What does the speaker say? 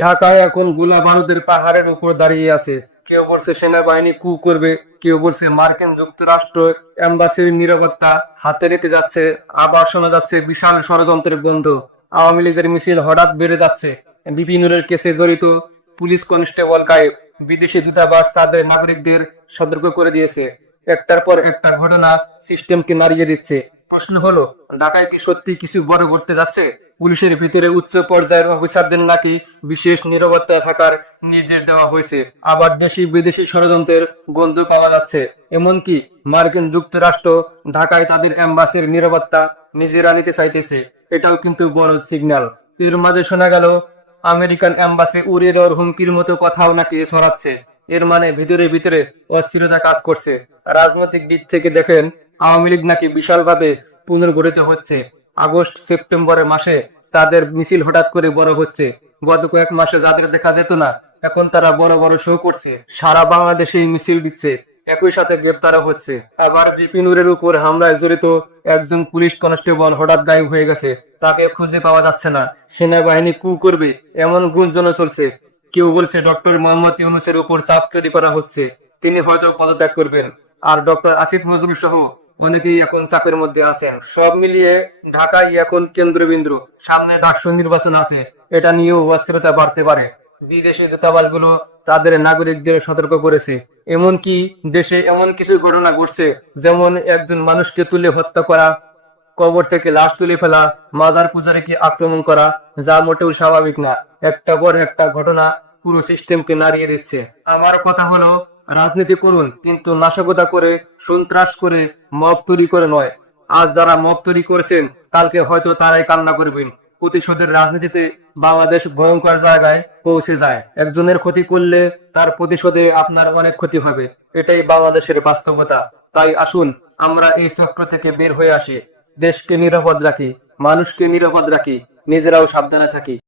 ঢাকায় এখন গোলা বারুদের পাহাড়ের উপর দাঁড়িয়ে আছে। কেউ বলছে সেনাবাহিনী কু করবে, কেউ বলছে মার্কিন যুক্তরাষ্ট্র এম্বাসির নিরাপত্তা হাতে নিতে যাচ্ছে, আবার শোনা যাচ্ছে বিশাল ষড়যন্ত্রের বন্ধ। আওয়ামী লীগের মিছিল হঠাৎ বেড়ে যাচ্ছে। বিপিনুরের কেসে জড়িত পুলিশ কনস্টেবল গায়েব, বিদেশি দূতাবাস তাদের নাগরিকদের সতর্ক করে দিয়েছে। একটার পর একটা ঘটনা সিস্টেমকে নাড়িয়ে দিচ্ছে। প্রশ্ন হলো, ঢাকায় কি সত্যি কিছু বড় ঘটতে যাচ্ছে? পুলিশের ভিতরে উচ্চ পর্যায়ের অফিসারদের নাকি বিশেষ নিরাপত্তা থাকার নির্দেশ দেওয়া হয়েছে? আবার দেশি বিদেশি ষড়যন্ত্রের গন্ধ পাওয়া যাচ্ছে। এমনকি মার্কিন যুক্তরাষ্ট্র ঢাকায় তাদের এম্বাসির নিরাপত্তা নিজেরা নিতে চাইতেছে। এটাও কিন্তু বড় সিগন্যাল এর মাঝে শোনা গেল, আমেরিকান এম্বাসি উড়িয়ে দেওয়ার হুমকির মতো কথাও নাকি ছড়াচ্ছে। এর মানে ভিতরে ভিতরে অস্থিরতা কাজ করছে। রাজনৈতিক দিক থেকে দেখেন আওয়ামী লীগ নাকি বিশালভাবে পুনর্গঠিত হচ্ছে। আগস্ট, সেপ্টেম্বরের মাসে তাদের মিছিল হঠাৎ করে বড় হচ্ছে। গত কয়েক মাসে যাদের দেখা যেত না, এখন তারা বড় বড় শো করছে। সারা বাংলাদেশে মিছিল দিচ্ছে। একই সাথে গ্রেপ্তারও হচ্ছে। আবার বিপিনুরের উপর হামলায় জড়িত একজন পুলিশ কনস্টেবল হঠাৎ গায়েব হয়ে গেছে। তাকে খুঁজে পাওয়া যাচ্ছে না। সেনাবাহিনী কু করবে, এমন গুঞ্জনও চলছে। কেউ বলছে ডক্টর মোহাম্মদ ইউনুসের উপর চাপ তৈরি করা হচ্ছে। তিনি হয়তো পদত্যাগ করবেন। আর ডক্টর আসিফ নজরুল সহ অনেকেই এখন চাপের মধ্যে আছেন। সব মিলিয়ে ঢাকাই এখন কেন্দ্রবিন্দু, সামনে ডাকসু নির্বাচন আছে, এটা নিয়েও অস্থিরতা বাড়তে পারে। বিদেশি দূতাবাসগুলো তাদের নাগরিকদের সতর্ক করেছে। এমনকি দেশে এমন কিছু ঘটনা ঘটছে, যেমন একজন মানুষকে তুলে হত্যা করা, কবর থেকে লাশ তুলে ফেলা, মাজার পূজারীকে আক্রমণ করা, যা মোটেও স্বাভাবিক না। একটা পর একটা ঘটনা পুরো সিস্টেমকে নাড়িয়ে দিচ্ছে। আমার কথা হলো রাজনীতি করুন, কিন্তু নাশকতা করে, সন্ত্রাস করে, মব তৈরি করে নয়। আজ যারা মব তৈরি করেছেন, কালকে হয়তো তারাই কান্না করবেন। প্রতিশোধের রাজনীতিতে বাংলাদেশ ভয়ঙ্কর জায়গায় পৌঁছে যায়। একজনের ক্ষতি করলে তার প্রতিশোধে আপনার অনেক ক্ষতি হবে। এটাই বাংলাদেশের বাস্তবতা। তাই আসুন, আমরা এই চক্র থেকে বের হয়ে আসি। দেশকে নিরাপদ রাখি, মানুষকে নিরাপদ রাখি, নিজেরাও সাবধানে থাকি।